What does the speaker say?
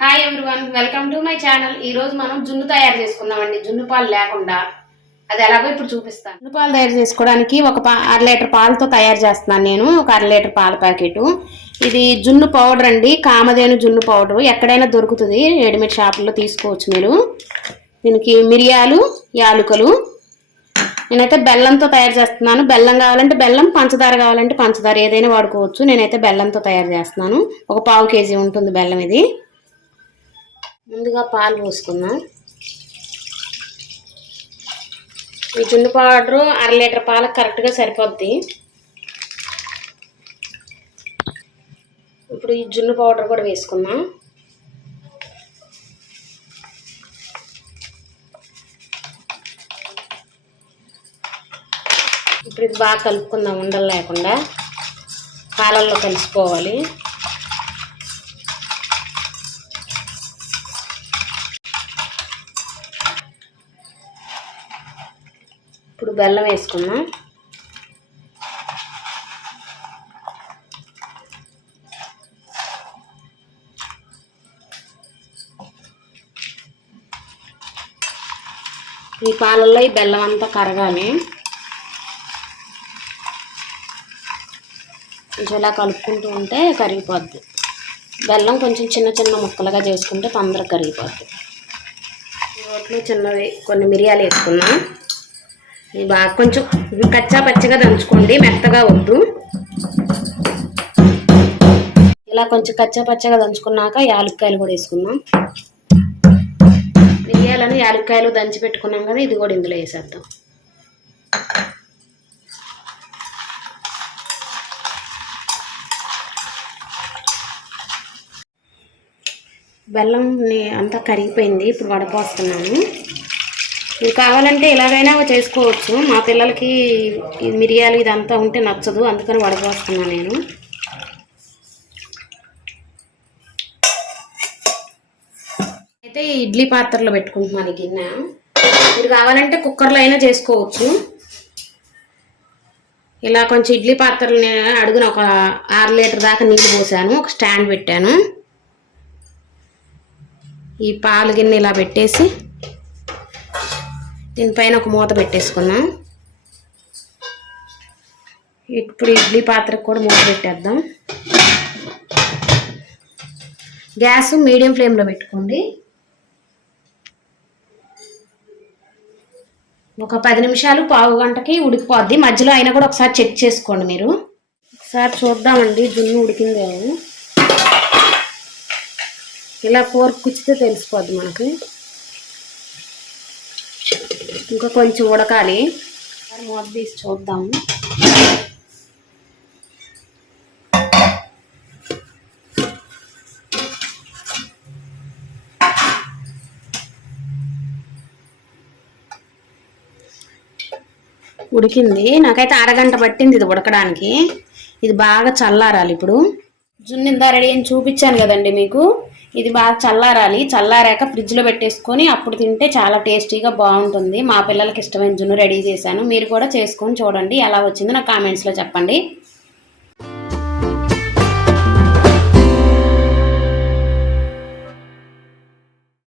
Hi everyone, welcome to my channel. ఈ రోజు మనం జున్ను తయారు చేసుకుందామండి. జున్ను పాలు లేకుండా అది ఎలాగో ఇప్పుడు చూపిస్తాను. జున్ను పాలు తయారు చేసుకోవడానికి ఒక అర లీటర్ పాలతో తయారు చేస్తున్నాను. నేను ఒక అర లీటర్ పాల ప్యాకెట్. ఇది జున్ను పౌడర్ అండి, కామధేను జున్ను పౌడర్. ఎక్కడైనా దొరుకుతుంది, రెడీమేడ్ షాపుల్లో తీసుకోవచ్చు మీరు. దీనికి మిరియాలు, యాలకులు. నేనైతే బెల్లంతో తయారు చేస్తున్నాను. బెల్లం కావాలంటే బెల్లం, పంచదార కావాలంటే పంచదార, ఏదైనా వాడుకోవచ్చు. నేనైతే బెల్లంతో తయారు చేస్తున్నాను. ఒక పావు కేజీ ఉంటుంది బెల్లం. ఇది ముందుగా పాలు పోసుకుందాం. ఈ జున్ను పౌడరు అర లీటర్ పాలకు కరెక్ట్గా సరిపోద్ది. ఇప్పుడు ఈ జున్ను పౌడర్ కూడా వేసుకుందాం. ఇప్పుడు ఇది బాగా కలుపుకుందాం, ఉండలు లేకుండా పాలల్లో కలిసిపోవాలి. ఇప్పుడు బెల్లం వేసుకుందాం. ఈ పాలల్లో ఈ బెల్లం అంతా కరగాలి. కొంచెం ఇలా కలుపుకుంటూ ఉంటే కరిగిపోద్ది. బెల్లం కొంచెం చిన్న చిన్న ముక్కలుగా చేసుకుంటే తొందరగా కరిగిపోద్ది. రోట్లో చిన్నవి కొన్ని మిరియాలు వేసుకున్నాం. ఇది బాగా కొంచెం కచ్చా పచ్చిగా దంచుకోండి, మెత్తగా వద్దు. ఇలా కొంచెం కచ్చా పచ్చగా దంచుకున్నాక యాలక్కాయలు కూడా వేసుకుందాం. మిరియాలను యాలక్కాయలు దంచి పెట్టుకున్నాం కదా, ఇది కూడా ఇందులో వేసేద్దాం. బెల్లం అంతా కరిగిపోయింది. ఇప్పుడు వడపోస్తున్నాను. ఇది కావాలంటే ఇలాగైనా చేసుకోవచ్చు. మా పిల్లలకి మిరియాలు ఇదంతా ఉంటే నచ్చదు, అందుకని వడపోస్తున్నాను నేను. అయితే ఇడ్లీ పాత్రలో పెట్టుకుంటున్నాను ఈ గిన్నె. మీరు కావాలంటే కుక్కర్లో అయినా చేసుకోవచ్చు. ఇలా కొంచెం ఇడ్లీ పాత్రలు అడుగున ఒక 6 లీటర్ దాకా నీళ్ళు పోసాను. ఒక స్టాండ్ పెట్టాను. ఈ పాలు గిన్నె ఇలా పెట్టేసి దీనిపైన ఒక మూత పెట్టేసుకున్నాం. ఇప్పుడు ఇడ్లీ పాత్రకు కూడా మూత పెట్టేద్దాం. గ్యాస్ మీడియం ఫ్లేమ్లో పెట్టుకోండి. ఒక 10 నిమిషాలు, పావు గంటకి ఉడికిపోద్ది. మధ్యలో అయినా కూడా ఒకసారి చెక్ చేసుకోండి మీరు. ఒకసారి చూద్దామండి జున్ను ఉడికిందేమో. ఇలా ఫోర్క్ కుచ్చితే తెలిసిపోద్ది మనకి. ఇంకా కొంచెం ఉడకాలి. మూత తీసి చూద్దాము. ఉడికింది. నాకైతే అరగంట పట్టింది ఇది ఉడకడానికి. ఇది బాగా చల్లారాలి. ఇప్పుడు జున్ను ఇందా రెడీ అని చూపించాను కదండి మీకు. ఇది బాగా చల్లారాలి. చల్లారాక ఫ్రిడ్జ్లో పెట్టేసుకొని అప్పుడు తింటే చాలా టేస్టీగా బాగుంటుంది. మా పిల్లలకి ఇష్టమైన జున్ను రెడీ చేశాను. మీరు కూడా చేసుకొని చూడండి, ఎలా వచ్చిందో నాకు కామెంట్స్లో చెప్పండి.